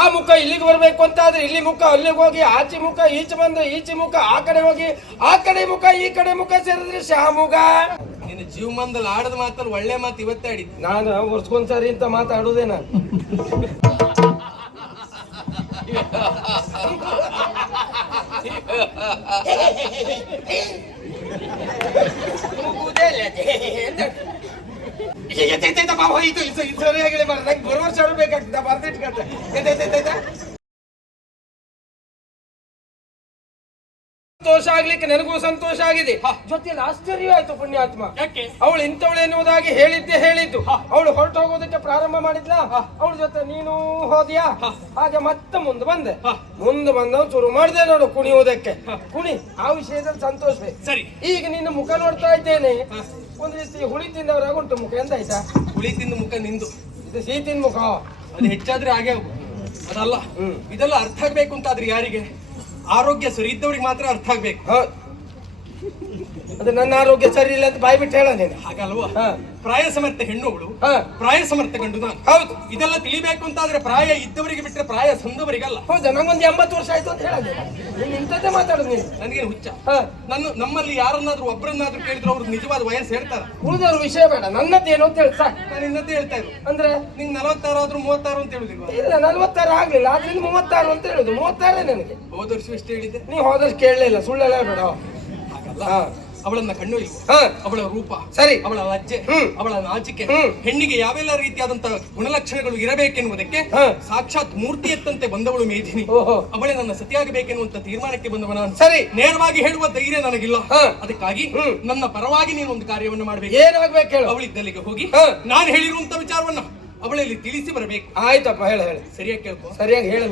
ಆ ಮುಖ ಇಲ್ಲಿಗೆ ಬರಬೇಕು ಅಂತ ಆದ್ರೆ ಇಲ್ಲಿ ಮುಖ ಅಲ್ಲಿಗೆ ಹೋಗಿ ಆಚೆ ಮುಖ ಈಚೆ ಬಂದ್ರೆ ಈಚೆ ಮುಖ ಆ ಕಡೆ ಹೋಗಿ ಆ ಕಡೆ ಮುಖ ಈ ಕಡೆ ಮುಖ ಸೇರಿದ್ರೆ ಶಾಮುಗ ನಿನ್ನ ಜೀವಮಾನದಲ್ಲಿ ಆಡದ ಮಾತಲ್ಲಿ ಒಳ್ಳೆ ಮಾತು ಇವತ್ತೇ ಆಡಿ ನಾನು ವರ್ಷಕ್ಕೊಂದ್ಸರಿ ಅಂತ ಮಾತಾಡುದೇ ನಾನು. ಹೋಯ್ತು ಇದು ಇದು. ನಂಗೆ ವರ್ಷ ಬೇಕಾಗ್ತದೆ. ಸಂತೋಷ ಆಗ್ಲಿಕ್ಕೆ ನನಗೂ ಸಂತೋಷ ಆಗಿದೆ. ಜೊತೆಯಲ್ಲಿ ಆಶ್ಚರ್ಯ ಆಯ್ತು ಪುಣ್ಯಾತ್ಮ. ಯಾಕೆ? ಅವಳು ಇಂಥವಳು ಎನ್ನುವುದಾಗಿ ಹೇಳಿದ್ದೆ ಹೇಳಿದ್ದು. ಅವಳು ಹೊರಟು ಹೋಗೋದಕ್ಕೆ ಪ್ರಾರಂಭ ಮಾಡಿದ್ಲ? ಅವಳ ಜೊತೆ ನೀನು ಹೋದ್ಯಾ? ಹಾಗೆ ಮತ್ತೆ ಮುಂದೆ ಬಂದೆ. ಮುಂದೆ ಬಂದವ್ ಶುರು ಮಾಡಿದೆ ನೋಡು ಕುಣಿಯುವುದಕ್ಕೆ. ಕುಣಿ ಆ ವಿಷಯದಲ್ಲಿ ಸಂತೋಷವೇ. ಸರಿ. ಈಗ ನಿನ್ನ ಮುಖ ನೋಡ್ತಾ ಇದ್ದೇನೆ. ಒಂದು ದಿವಸ ಹುಳಿ ತಿಂದವರಾಗ ಉಂಟು ಮುಖ. ಎಂತಾಯ್ತಾ ಹುಳಿ ತಿಂದ ಮುಖ ನಿಂದು. ಇದು ಸಿಹಿ ತಿಂದ ಮುಖ. ಅದು ಹೆಚ್ಚಾದ್ರೆ ಹಾಗೆ. ಅದಲ್ಲ. ಇದೆಲ್ಲ ಅರ್ಥ ಆಗ್ಬೇಕು ಅಂತ ಆದ್ರೆ ಯಾರಿಗೆ? ಆರೋಗ್ಯ ಸರಿ ಇದ್ದವ್ರಿಗೆ ಮಾತ್ರ ಅರ್ಥ ಆಗ್ಬೇಕು. ಅದು ನನ್ನ ಆರೋಗ್ಯ ಸರಿ ಇಲ್ಲ ಅಂತ ಬಾಯಿ ಬಿಟ್ಟು ಹೇಳ ನೀನು. ಹಾಗಲ್ವಾ? ಹಾ. ಪ್ರಾಯ ಸಮರ್ಥ ಹೆಣ್ಣುಗಳು ಹಾ. ಪ್ರಾಯ ಸಮರ್ಥ ಗಂಡು ನಾನು. ಹೌದು. ಇದೆಲ್ಲ ತಿಳಿಬೇಕು ಅಂತ ಆದ್ರೆ ಪ್ರಾಯ ಇದ್ದವರಿಗೆ ಬಿಟ್ಟರೆ ಪ್ರಾಯ ಸಂದವರಿಗಲ್ಲ. ಹೌದಾ ನಂಗೊಂದು ಎಂಬತ್ತು ವರ್ಷ ಆಯ್ತು ಅಂತ ಹೇಳೋದು. ನೀನು ಇಂಥದ್ದೇ ಮಾತಾಡೋದು ನೀನು. ನನಗೇನು ಹುಚ್ಚ? ಹಾ. ನನ್ನ ನಮ್ಮಲ್ಲಿ ಯಾರನ್ನಾದ್ರೂ ಒಬ್ಬರನ್ನಾದ್ರೂ ಕೇಳಿದ್ರೆ ಅವ್ರು ನಿಜವಾದ ವಯಸ್ಸು ಹೇಳ್ತಾರ. ಉಳಿದವ್ರ ವಿಷಯ ಬೇಡ ನನ್ನದೇನು ಅಂತ ಹೇಳಿ ಸಾಕು. ನಾನು ಇನ್ನದೇ ಹೇಳ್ತಾ ಇದ್ದೆ ಅಂದ್ರೆ? ನಿಂಗೆ ನಲವತ್ತಾರು ಆದ್ರೂ ಮೂವತ್ತಾರು ಅಂತ ಹೇಳುದಿಲ್ಲ ಇಲ್ಲ ನಲವತ್ತಾರು ಆಗ್ಲಿಲ್ಲ ಆದ್ರಿಂದ ಮೂವತ್ತಾರು ಅಂತ ಹೇಳುದು. ಮೂವತ್ತಾರೇ ನನಗೆ. ಹೋದ ವರ್ಷ ಎಷ್ಟು ಹೇಳಿದ್ದೆ? ನೀವು ಹೋದಷ್ಟು ಕೇಳಲಿಲ್ಲ ಸುಳ್ಳೆಲ್ಲ ಬೇಡ ಹಾ. ಅವಳನ್ನ ಕಣ್ಣು ಇಲ್ವ? ಅವಳ ರೂಪ ಸರಿ. ಅವಳ ಲಜ್ಜೆ ಅವಳ ನಾಚಿಕೆ ಹೆಣ್ಣಿಗೆ ಯಾವೆಲ್ಲ ರೀತಿಯಾದಂತಹ ಗುಣಲಕ್ಷಣಗಳು ಇರಬೇಕೆನ್ನುವುದಕ್ಕೆ. ಸಾಕ್ಷಾತ್ ಮೂರ್ತಿ ಎತ್ತಂತೆ ಬಂದವಳು ಮೇಧಿನಿ ಅವಳೇ ನನ್ನ ಸತಿಯಾಗಬೇಕೆನ್ನುವಂತ ತೀರ್ಮಾನಕ್ಕೆ ಬಂದವ ನಾನು ಸರಿ. ನೇರವಾಗಿ ಹೇಳುವ ಧೈರ್ಯ ನನಗಿಲ್ಲ. ಹಾ. ಅದಕ್ಕಾಗಿ ನನ್ನ ಪರವಾಗಿ ನೀನು ಒಂದು ಕಾರ್ಯವನ್ನು ಮಾಡಬೇಕು. ಏನಾಗಬೇಕು ಹೇಳು ಅವಳಿದ್ದಲ್ಲಿಗೆ ಹೋಗಿ. ನಾನು ಹೇಳಿರುವಂತ ವಿಚಾರವನ್ನ ಅವಳಲ್ಲಿ ತಿಳಿಸಿ ಬರಬೇಕು. ಆಯ್ತಪ್ಪ ಹೇಳ ಹೇಳಿ. ಸರಿಯಾಗಿ ಕೇಳ್ಕೊ. ಸರಿಯಾಗಿ ಹೇಳ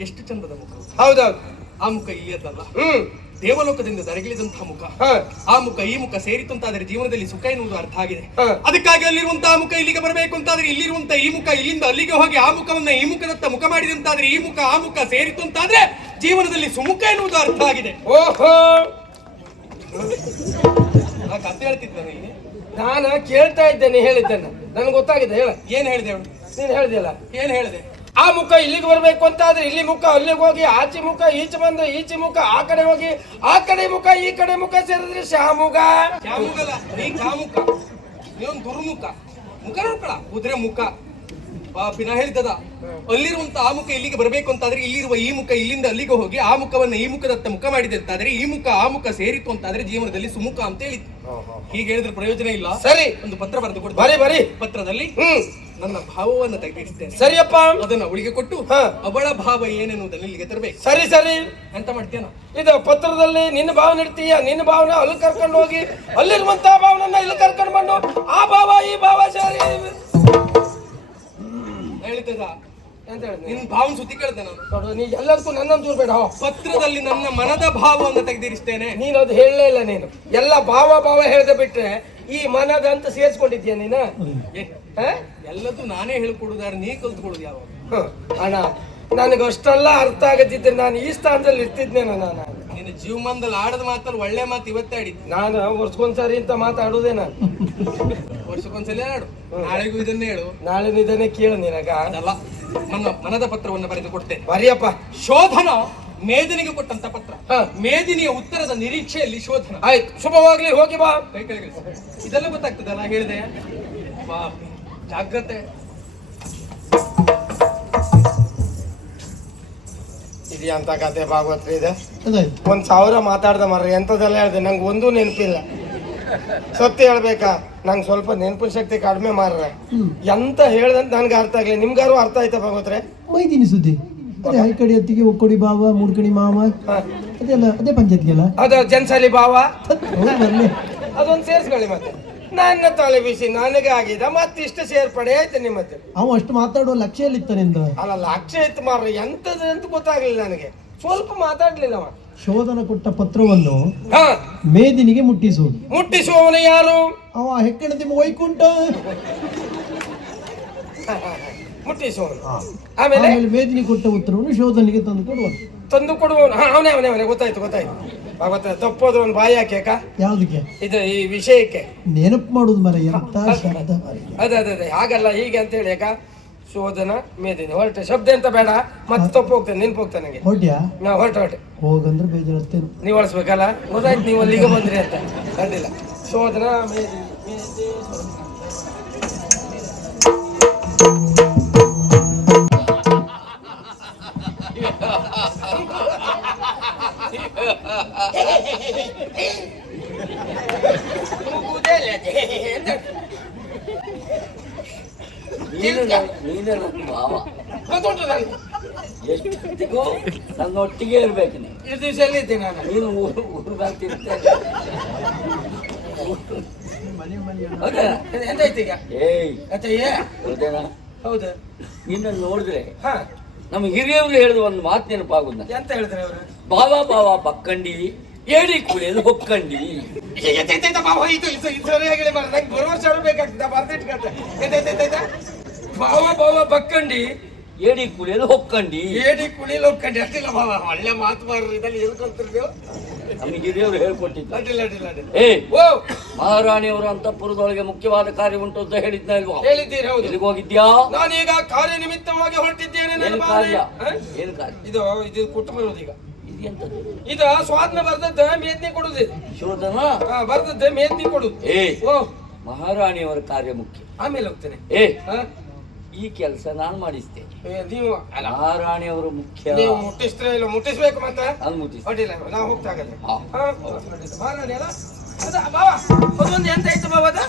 ಎಷ್ಟು ಚಂದದ ಮುಖ. ಹೌದೌದು. ಆ ಮುಖ ಇಲ್ಲದಲ್ಲ ಹ್ಮ್. ದೇವಲೋಕದಿಂದ ದರಗಿಳಿದಂತಹ ಮುಖ. ಆ ಮುಖ ಈ ಮುಖ ಸೇರಿತು ಅಂತಾದರೆ ಜೀವನದಲ್ಲಿ ಸುಖ ಎನ್ನುವುದು ಅರ್ಥ ಆಗಿದೆ. ಅದಕ್ಕಾಗಿ ಅಲ್ಲಿರುವಂತಹ ಮುಖ ಇಲ್ಲಿಗೆ ಬರಬೇಕು ಅಂತಾದ್ರೆ ಇಲ್ಲಿರುವಂತಹ ಈ ಮುಖ ಇಲ್ಲಿಂದ ಅಲ್ಲಿಗೆ ಹೋಗಿ ಆ ಮುಖವನ್ನ ಈ ಮುಖದತ್ತ ಮುಖ ಮಾಡಿದಂತಾದ್ರೆ ಈ ಮುಖ ಆ ಮುಖ ಸೇರಿತು ಅಂತಾದ್ರೆ ಜೀವನದಲ್ಲಿ ಸುಮುಖ ಎನ್ನುವುದು ಅರ್ಥ ಆಗಿದೆ. ಓಹೋ! ಕಥೆ ಹೇಳ್ತಿದ್ದಾನೆ ಹೇಳ್ತಿದ್ದೆ ನಾನು? ಕೇಳ್ತಾ ಇದ್ದೇನೆ ಹೇಳಿದ್ದೇನೆ ನನಗೆ ಗೊತ್ತಾಗಿದೆ ಹೇಳ. ಏನ್ ಹೇಳಿದೆ ನೀನು ಹೇಳ್ದಿಲ್ಲ ಏನ್ ಹೇಳಿದೆ? ಆ ಮುಖ ಇಲ್ಲಿಗೆ ಬರಬೇಕು ಅಂತ ಆದ್ರೆ ಇಲ್ಲಿ ಮುಖ ಅಲ್ಲಿಗೆ ಹೋಗಿ ಆಚೆ ಮುಖ ಈಚೆ ಬಂದ್ರೆ ಈಚೆ ಮುಖ ಆ ಕಡೆ ಹೋಗಿ ಆ ಕಡೆ ಮುಖ ಈ ಕಡೆ ಮುಖ ಸೇರಿದ್ರೆ ಶಾಮುಗ ಶಾಮುಗಲ್ಲ ನೀ ಕಾಮುಖ ನೀವೊಂದು ದುರ್ಮುಖ. ಮುಖ ನೋಡ್ಕೊಳ ಕುದುರೆ ಮುಖ. ಪಾಪಿ ನಾ ಹೇಳಿದ್ದದ ಅಲ್ಲಿರುವಂತ ಆ ಮುಖ ಇಲ್ಲಿಗೆ ಬರಬೇಕು ಅಂತಾದ್ರೆ ಇಲ್ಲಿರುವ ಈ ಮುಖ ಇಲ್ಲಿಂದ ಅಲ್ಲಿಗೆ ಹೋಗಿ ಆ ಮುಖವನ್ನ ಈ ಮುಖದತ್ತ ಮುಖ ಮಾಡಿದೆ ಅಂತಾದ್ರೆ ಈ ಮುಖ ಆ ಮುಖ ಸೇರಿತು ಅಂತಾದ್ರೆ ಜೀವನದಲ್ಲಿ ಸುಮುಖ ಅಂತ ಹೇಳಿತ್ತು. ಹೀಗೆ ಹೇಳಿದ್ರೆ ಪ್ರಯೋಜನ ಇಲ್ಲ. ಸರಿ. ಒಂದು ಪತ್ರ ಬರೆದು ಕೊಡ್ತೀನಿ ಬರೀ ಬರೀ. ಪತ್ರದಲ್ಲಿ ನನ್ನ ಭಾವವನ್ನು ತೆಗೆದಿಡ್ತೇನೆ ಸರಿಯಪ್ಪ. ಅದನ್ನ ಉಳಿಗೆ ಕೊಟ್ಟು ಹಾ. ಅವಳ ಭಾವ ಏನೆನ್ನುವುದನ್ನು ಇಲ್ಲಿಗೆ ತರಬೇಕು. ಸರಿ ಸರಿ. ಎಂತ ಮಾಡ್ತೇನ ಇದು ಪತ್ರದಲ್ಲಿ ನಿನ್ನ ಭಾವನೆ ಇಡ್ತೀಯ? ನಿನ್ನ ಭಾವನೆ ಅಲ್ಲಿ ಕರ್ಕೊಂಡು ಹೋಗಿ ಅಲ್ಲಿರುವಂತಹ ಭಾವನನ್ನ ಇಲ್ಲಿ ಕರ್ಕೊಂಡು ಬಂದು ಆ ಭಾವ ಈ ಭಾವ ಸೇರಿ ಅಂತ ಹೇಳಿದ್ನಿ ನಿನ್ ಭಾವನ ಸುದ್ದಿ ಕೇಳ್ದೆ ನಾನು. ನೋಡು ನೀ ಎಲ್ಲದಕ್ಕೂ ನನ್ನನ್ನು ದೂರ ಬೇಡ ಪತ್ರದಲ್ಲಿ ನನ್ನ ಮನದ ಭಾವವನ್ನು ತೆಗೆದಿರಿಸ್ತೇನೆ. ನೀನು ಅದು ಹೇಳಲೇ ಇಲ್ಲ ನೀನು. ಎಲ್ಲ ಭಾವ ಭಾವ ಹೇಳ್ದೆ ಬಿಟ್ರೆ ಈ ಮನದ ಅಂತ ಸೇರಿಸ್ಕೊಂಡಿದ್ಯಾ ನೀನ? ಏ, ಹ? ಎಲ್ಲದೂ ನಾನೇ ಹೇಳ್ಕೊಡುದಾರೆ ನೀ ಕಲ್ತ್ಕೊಡುದು ಯಾವಾಗ. ಅಣ್ಣ ನನಗಷ್ಟೆಲ್ಲ ಅರ್ಥ ಆಗದಿದ್ರೆ ನಾನು ಈ ಸ್ಥಾನದಲ್ಲಿ ಇರ್ತಿದ್ನೇನ ನಾನು? ಜೀವಮಾನದಲ್ಲಿ ಆಡದ ಮಾತಲ್ಲಿ ಒಳ್ಳೆ ಮಾತು ಇವತ್ತೇ ಆಡಿದ್ದೆ. ನಾನು ವರ್ಷಕ್ಕೊಂದ್ಸರಿ ಅಂತ ಮಾತಾಡುದೇ ನಾನು. ವರ್ಷಕ್ಕೊಂದ್ಸಲ ಆಡು. ನಾಳೆಗೂ ಇದನ್ನ ಹೇಳು. ನಾಳೆ ಇದನ್ನೇ ಕೇಳು ನಿನಗ. ಅದಲ್ಲ ನನ್ನ ಮನದ ಪತ್ರವನ್ನು ಬರೆದು ಕೊಡ್ತೇನೆ ಬರಿಯಪ್ಪ. ಶೋಧನ ಮೇದಿನಿಗೆ ಕೊಟ್ಟಂತ ಪತ್ರ. ಹ. ಮೇದಿನಿಯ ಉತ್ತರದ ನಿರೀಕ್ಷೆಯಲ್ಲಿ ಶೋಧನ. ಆಯ್ತು. ಶುಭವಾಗ್ಲಿ ಹೋಗಿ ಬಾ. ಕೈ ಕೆಳಗೆ ಇದೆಲ್ಲ ಗೊತ್ತಾಗ್ತದಲ್ಲ ಹೇಳಿದೆ? ಬಾ. ಜಾಗ್ರತೆ. ಇದೆಯಂತ ಕತೆ ಭಾಗವತ್ರಿ ಇದೆ? ಒಂದ್ ಸಾವಿರ ಮಾತಾಡ್ದ ಮರ್ರಿ ಎಂತದೆಲ್ಲ ಹೇಳ್ದೆ? ನಂಗೆ ಒಂದೂ ನೆನಪಿಲ್ಲ. ಸತ್ಯ ಹೇಳ್ಬೇಕಾ? ನಂಗೆ ಸ್ವಲ್ಪ ನೆನಪಿನ ಶಕ್ತಿ ಕಡಿಮೆ ಮಾರ್ರೆ. ಎಂತ ಹೇಳ್ದಂತ ನನ್ಗೆ ಅರ್ಥ ಆಗ್ಲಿ ನಿಮ್ಗಾರು ಅರ್ಥ ಆಯ್ತಾ ಭಾಗವತ್ರೆ? ಮೈದಿನಿ ಸುದ್ದಿ. ಅದೇ ಹೈಕಡಿ ಹೊತ್ತಿಗೆ ಒಕ್ಕಡಿ ಬಾವ ಮೂಡ್ಕಣಿ ಮಾವ. ಅದೆಲ್ಲ ಅದೇ ಪಂಚಾಯತ್ಗೆಲ್ಲ. ಅದು ಜನ್ಸಲಿ ಬಾವ ಅದೊಂದು ಸೇರಿಸ್ಕೊಳ್ಳಿ ಮತ್ತೆ. ನನ್ನ ತಲೆ ಬಿಸಿ ನನಗೆ ಆಗಿದೆ. ಮತ್ತಿಷ್ಟು ಸೇರ್ಪಡೆ ಆಯ್ತು ನಿಮ್ಮತ್ತೆ. ಅವ ಅಷ್ಟು ಮಾತಾಡುವ ಲಕ್ಷ್ಯ ನಿಂದು? ಅಲ್ಲ ಲಕ್ಷ್ಯ ಇತ್ತು ಮಾರ್ರೆ. ಎಂತದ ಅಂತ ಗೊತ್ತಾಗ್ಲಿಲ್ಲ ನನಗೆ. ಸ್ವಲ್ಪ ಮಾತಾಡ್ಲಿಲ್ಲ ಅವ ಶೋಧನ ಕೊಟ್ಟ ಪತ್ರವನ್ನು ಹಾ. ಮೇದಿನಿಗೆ ಮುಟ್ಟಿಸು. ಮುಟ್ಟಿಸುವವನು ಯಾರು? ಅವ ಹೆಕ್ಕಣದಿ ವೈಕುಂಠ ಮುಟ್ಟಿಸುವವನು. ಆಮೇಲೆ? ಆಮೇಲೆ ಮೇದಿನಿ ಕೊಟ್ಟ ಉತ್ತರವನ್ನು ಶೋಧನಿಗೆ ತಂದು ಕೊಡುವುದು ತಂದು ಕೊಡುವವನು ಹಾ ಅವನೇ ಅವನೇ ಅವನೇ ಗೊತ್ತಾಯ್ತು ಗೊತ್ತಾಯ್ತು. ಭಾಗವತ ತಪ್ಪೋದು ಒಂದು ಬಾಯಿ ಹಾಕ್ಯಾಕ ಯಾವ್ದಕ್ಕೆ? ಇದು ಈ ವಿಷಯಕ್ಕೆ. ನೆನಪು ಮಾಡುದು ಮರ ಎಂತ ಶಬ್ದ ಮಾರ್ರೆ. ಅದೇ ಅದೇ ಅದೇ. ಹಾಗಲ್ಲ ಹೀಗೆ ಅಂತ ಹೇಳಿ ಯಾಕ? ಶೋಧನ ಮೇದಿನಿ. ಹೊರಟೆ. ಶಬ್ದ ಅಂತ ಬೇಡ. ಮತ್ತೆ ತಪ್ಪು ಹೋಗ್ತೇನೆ ನೆನ್ಪು ಹೋಗ್ತೇನೆ ನನಗೆ ಹೊಡ್ಯಾ ನಾ ಹೊರಟು ಹೊರಟೆ. ಹೋಗಂದ್ರೆ ಬೇಜಾರತ್ತೇನು ನೀವು ಅಳಿಸ್ಬೇಕಲ್ಲ ಗೊತ್ತಾಯ್ತು ನೀವು ಅಲ್ಲಿಗೆ ಬಂದ್ರಿ ಅಂತ. ಅಡ್ಡಿಲ್ಲ ಶೋಧನ ಮೇದಿನಿ, ನೀನು ನನ್ನ- ಒಟ್ಟಿಗೆ ನನ್ನ ಭಾವ ಎಷ್ಟೊತ್ತಿಗೂ ನನ್ನೊಟ್ಟಿಗೆ ಇರ್ಬೇಕು ನೀನು ಇಷ್ಟು ದಿವಸ ಇದ್ದೀನಿ ನಾನು ನೀನು ಊರು ಊರುಗಾಗ್ತಿರ್ತೇನೆ ಹೌದಾ ಎಂತ- ಎಂತಾಯ್ತು ಈಗ ಏಯ್ ಅತ್ತಯ್ಯ ಹೌದೇನಾ ಹೌದು ನಿನ್ನ ನೋಡಿದ್ರೆ ಹಾ ನಮ್ಮ ಹಿರಿಯವರು ಹೇಳಿದ ಒಂದು ಮಾತು ನೆನಪಾಗುದ ಎಂತ ಹೇಳಿದ್ರೆ ಅವರು ಬಾವಾ ಬಾವ ಬಕ್ಕಂಡಿ. ಏಡಿ ಕುಳಿಯಲು ಹೊಕ್ಕಂಡಿ ಇದು ಇದು ಹೇಳಿ. ನಂಗೆ ಬರುವ ವರ್ಷ ಬೇಕಾಗ್ತದೆ ಬಾವ ಬಾವ ಬಕ್ಕಂಡಿ. ಏಡಿ ಕುಳಿಯಲು ಹೊಕ್ಕಂಡಿ ಏಡಿ ಕುಳಿಯಲು ಹೊಕ್ಕಂಡಿ ಅಡ್ಡಿಲ್ಲ ಬಾವ ಒಳ್ಳೆ ಮಾತು ಮಾರ್ರಿ ಇದರಲ್ಲಿ ಎಲ್ಲಿ ನಮಗೆ ಹಿರಿಯವರು ಹೇಳ್ಕೊಟ್ಟಿದ್ದು. ಅಡ್ಡಿಲ್ಲ ಅಡ್ಡಿಲ್ಲ ಅಡ್ಡಿಲ್ಲ. ಏ ಓ! ಮಹಾರಾಣಿಯವರು ಅಂತಃಪುರದೊಳಗೆ ಮುಖ್ಯವಾದ ಕಾರ್ಯ ಉಂಟು ಅಂತ ಹೇಳಿದ್ನ ಇಲ್ವಾ? ಹೇಳಿದ್ದೀರಿ ಹೌದು. ಇಲ್ಲಿಗೆ ಹೋಗಿದ್ಯಾ? ನಾನೀಗ ಕಾರ್ಯನಿಮಿತ್ತವಾಗಿ ಹೊರಟಿದ್ದೇನೆ ನನ್ನ ಏನು ಕಾರ್ಯ? ಏನು ಕಾರ್ಯ? ಇದು ಇದು ಕುಟುಂಬ ಈಗ. ಇದು ಸ್ವಾದ್ನ ಬರ್ದದ್ದು ಮೇದ್ನಿ ಕೊಡುದು. ಶೋಧನ ಬರ್ದದ್ದು ಮೇದ್ನಿ ಕೊಡುದು. ಏ ಓ. ಮಹಾರಾಣಿಯವರ ಕಾರ್ಯ ಮುಖ್ಯ. ಆಮೇಲೆ ಹೋಗ್ತೇನೆ. ಏ? ಈ ಕೆಲಸ ನಾನು ಮಾಡಿಸ್ತೇನೆ. ನೀವು ಮಹಾರಾಣಿಯವರು ಮುಖ್ಯ. ನೀವು ಮುಟ್ಟಿಸ್ತ್ರ ಇಲ್ಲ ಮುಟ್ಟಿಸ್ಬೇಕು ಮತ್ತೆ? ನಾನು ಮುಟ್ಟಿಸ್ತೇನೆ. ಅಡ್ಡಿಲ್ಲ ನಾವು ಹೋಗ್ತಾ ಅಡ್ಡಿಲ್ಲ. ಮಹಾರಾಣಿ ಅಲ್ಲ? ಅದ ಬಾವ ಅದೊಂದು ಎಂತ ಆಯ್ತು ಬಾವ ಅದ?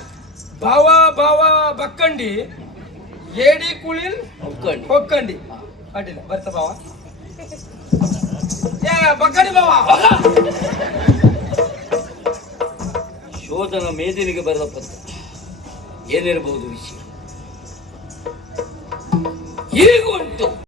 ಭಾವ ಭಾವ ಬಕ್ಕಂಡಿ ಏಡಿ ಕುಳಿಲ್ ಹೊಕ್ಕಂಡಿ. ಹೊಕ್ಕಂಡಿ. ಅಡ್ಡಿಲ್ಲ ಬರ್ತ ಬಾವ ಶೋಧನ ಮೇದಿನಿಗೆ ಬರೆದ ಪತ್ರ. ಏನಿರಬಹುದು ವಿಷಯ? ಹೀಗುಂಟು